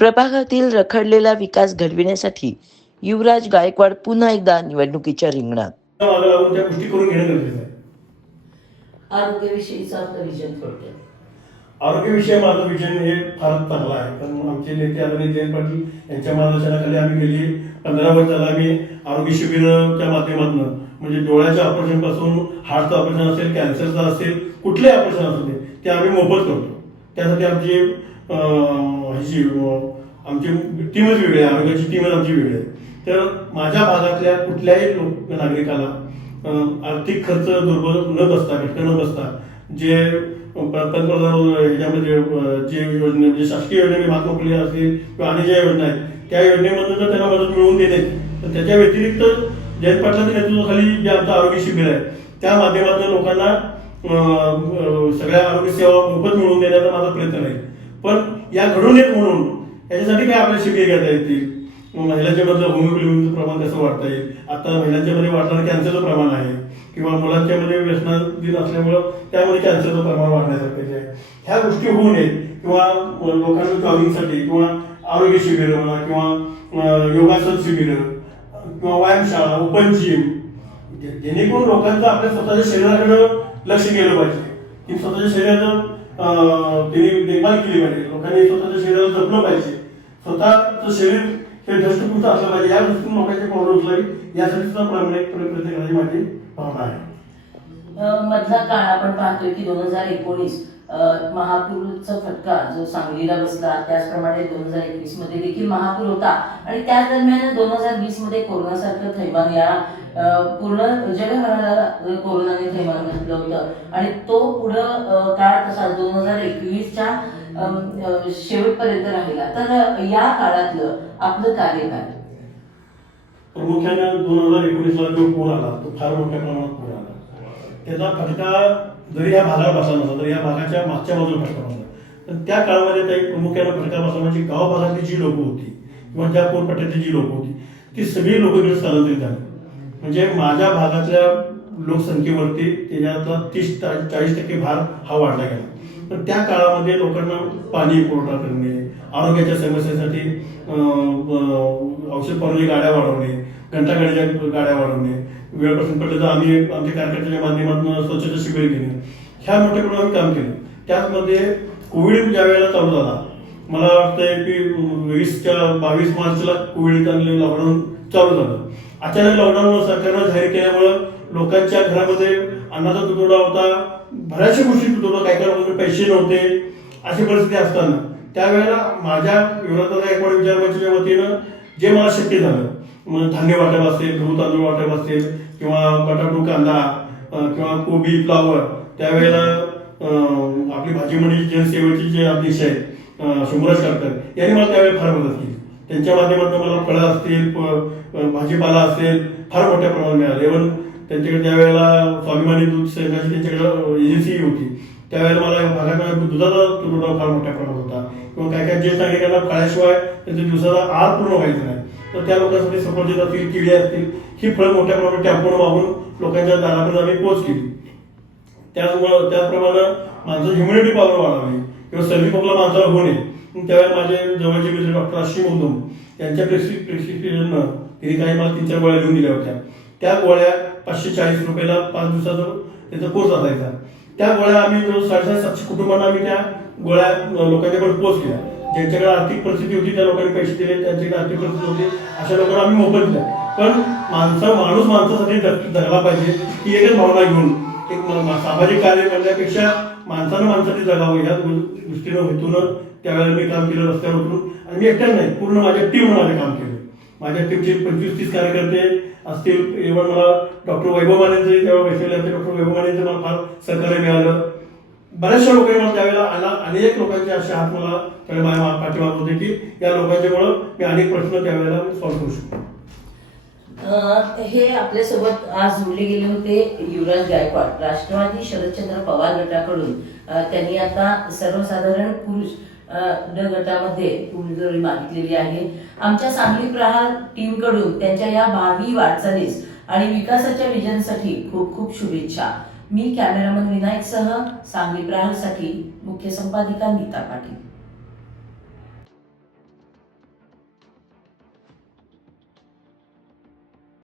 प्रभागातील रखडलेला विकास घडविण्यासाठी युवराज गायकवाड पुन्हा एकदा निवडणुकीच्या रिंगणात. मागे लागून त्या गोष्टी करून घेणं गरजेचं आहे. आरोग्याविषयीचं आपलं विजन थोडक्यात. आरोग्याविषयी माझं विजन हे फार चांगलं आहे. कारण आमचे नेते आदरणीय जयंत पाटील यांच्या मार्गदर्शनाखाली आम्ही गेली 15 वर्ष झालं आम्ही आरोग्य शिबिराच्या माध्यमातून म्हणजे डोळ्याच्या ऑपरेशन पासून हार्टचं ऑपरेशन असेल, कॅन्सरचं असेल, कुठलेही ऑपरेशन असू दे ते आम्ही मोफत करतो. त्यासाठी आमची टीमच वेगळी आहे, आरोग्याची टीमच आमची वेगळी आहे. तर माझ्या भागातल्या कुठल्याही नागरिकाला आर्थिक खर्च दुर्बल न बसता, घटका न बसता जे पंतप्रधान ह्याच्यामध्ये जे योजने म्हणजे शासकीय योजने महात्मा असतील किंवा आणि ज्या योजना आहेत त्या योजनेमधून जर त्यांना मदत मिळवून देणे, तर त्याच्या व्यतिरिक्त जयंत पाटलांच्या नेतृत्वाखाली जे आमचं आरोग्य शिबिर आहे त्या माध्यमातून लोकांना सगळ्या आरोग्य सेवा मोफत मिळवून देण्याचा माझा प्रयत्न आहे. पण या घडून येत म्हणून याच्यासाठी काय आपल्या शिबिर घेता येतील, महिलांच्या मधलं होमिओपॅथीचं प्रमाण कसं वाढता येईल, आता महिलांच्या मध्ये वाढणारं कॅन्सरचं प्रमाण आहे किंवा मुलांच्या मध्ये व्यसनाधीन असल्यामुळं त्यामध्ये कॅन्सरचं प्रमाण वाढण्यासारखं आहे. ह्या गोष्टी होऊ नयेत किंवा लोकांना जॉगिंगसाठी किंवा आरोग्य शिबिर म्हणा किंवा योगासन शिबिर किंवा व्यायामशाळा, ओपन जिम, जेणेकरून लोकांचं आपल्या स्वतःच्या शरीराकडे लक्ष गेलं पाहिजे की स्वतःच्या शरीराचं त्यांनी देखभाल केली पाहिजे. लोकांनी स्वतःच्या शरीराला जपलं पाहिजे. स्वतःचं शरीर हे धष्टपुष्ट असलं पाहिजे. या दृष्टीने लोकांची पावलं उचलावी यासाठी सुद्धा प्रामाणिक प्रयत्न करण्याची माझी भावना आहे. मधला काळ आपण पाहतोय की 2019 महापूरचा फटका जो सांगलीला बसला, त्याचप्रमाणे 2021 मध्ये देखील महापूर होता आणि त्याच दरम्यान 2020 मध्ये कोरोनासारखं थैमान या पूर्ण जगभराला कोरोनाने थैमान घातलं होतं आणि तो पुढं काळ तसा 2021च्या शेवटपर्यंत राहिला. तर या काळातलं आपलं कार्य काय? प्रामुख्याने 2019ला जो पूर आला तो फार मोठ्या प्रमाणात पूर आला. त्याचा फटका जरी या भागाला बसला नसला तर या भागाच्या मागच्या बाजूला फटका बसला. तर त्या काळामध्ये काही प्रामुख्याने फटका बसला म्हणजे गाव भागातली जी लोक होती किंवा ज्या पूरपट्ट्यातली जी लोक होती ती सगळी लोक इकडे स्थलांतरित झाली. म्हणजे माझ्या भागातल्या लोकसंख्येवरती त्याच्यातला 30-40% भार हा वाढला गेला. पण त्या काळामध्ये लोकांना पाणी पुरवठा करणे, आरोग्याच्या समस्येसाठी औषध पारवणी गाड्या वाढवणे, घंटागाडीच्या गाड्या वाढवणे, वेळपासून पडलं तर आम्ही आमच्या कार्यकर्त्याच्या माध्यमातून स्वच्छता शिबिर घेणे, ह्या मोठ्या प्रमाणात आम्ही काम केलं. त्याचमध्ये कोविड ज्या वेळेला चालू झाला, मला वाटतंय की 22 मार्चला कोविड लॉकडाऊन चालू झालं. अचानक लॉकडाऊन सरकारनं जाहीर केल्यामुळं लोकांच्या घरामध्ये अन्नाचा तुटवडा होता, बऱ्याचशा गोष्टी तुटवडा, काही काही पैसे नव्हते, अशी परिस्थिती असताना त्यावेळेला माझ्या युवराज गायकवाड विचार मंचाच्या वतीनं जे मला शक्य झालं, मग धान्य वाटप असेल, गहू तांदूळ वाटप असेल किंवा बटाटू कांदा किंवा कोबी फ्लावर, त्यावेळेला आपली भाजी मंडळी जनसेवेचे जे अध्यक्ष आहेत शंभराज कारकर यांनी मला त्यावेळेला फार मदत केली. त्यांच्या माध्यमातून मला फळं असतील, भाजीपाला असेल फार मोठ्या प्रमाणात मिळाले. इव्हन त्यांच्याकडे त्यावेळेला स्वाभिमानी दूध संघाची त्यांच्याकडे एजन्सी होती. त्यावेळेला मला भागात दुधाचा तुटवडा फार मोठ्या प्रमाणात होता किंवा काय काय ज्येष्ठ नागरिकांना फळाशिवाय त्यांच्या दिवसाचा आहार पूर्ण व्हायचा नाही. तर त्या लोकांसाठी सफरचंद असतील, केळी असतील, ही फळं मोठ्या प्रमाणात टॅम्पोन मागून लोकांच्या दारापर्यंत आम्ही पोच केली. त्याचप्रमाणे माणसाची ह्युमिनिटी पॉवर वाढावी किंवा सर्दी खोकला माणसाला होऊ नये. त्यावेळेला माझे जवळचे मित्र डॉक्टर आशिम उद्धम यांच्या प्रेस्क्रिप्शननं त्यांनी काही मला 3-4 गोळ्या लिहून दिल्या होत्या. त्या गोळ्या 540 रुपयाला 5 दिवसाचा त्याचा कोर्स असायचा. त्या गोळ्या आम्ही 750 कुटुंबांना आम्ही त्या गोळ्या लोकांच्याकडे पोच केल्या. ज्यांच्याकडे आर्थिक परिस्थिती होती त्या लोकांनी पैसे दिले, त्यांच्याकडे आर्थिक परिस्थिती होती अशा लोकांना आम्ही मोफत दिल्या. पण माणूस माणसासाठी जगला पाहिजे ही एकच भावना घेऊन एक सामाजिक कार्य करण्यापेक्षा माणसानं माणसासाठी जगावं या दृष्टीनं हेतून त्यावेळेला मी काम केलं रस्त्यावर उतरून. आणि मी एकट्याच नाही, पूर्ण माझ्या टीममध्ये काम केलं. माझ्या टीमचे 25-30 कार्यकर्ते असतील. इव्हन मला डॉक्टर वैभव मानेंचे तेव्हा बैठले होते, डॉक्टर वैभव मानेंचं मला फार सहकार्य मिळालं. बऱ्याचशा लोकांनी मला त्यावेळेला अनेक लोकांचे असे हात मला त्यावेळेला माझ्या पाठीमागत होते की या लोकांच्यामुळं मी अनेक प्रश्न त्यावेळेला सॉल्व्ह करू शकतो. हे आपल्यासोबत आज जोडले गेले होते युवराज गायकवाड. राष्ट्रवादी शरदचंद्र पवार गटाकडून त्यांनी आता सर्वसाधारण पुरुष ड गटामध्ये उमेदवारी मागितलेली आहे. आमच्या सांगली प्रहार टीमकडून त्यांच्या या भावी वाटचालीस आणि विकासाच्या विजनसाठी खूप खूप शुभेच्छा. मी कॅमेरामन विनायक सह सांगली प्रहारसाठी मुख्य संपादिका नीता पाटील.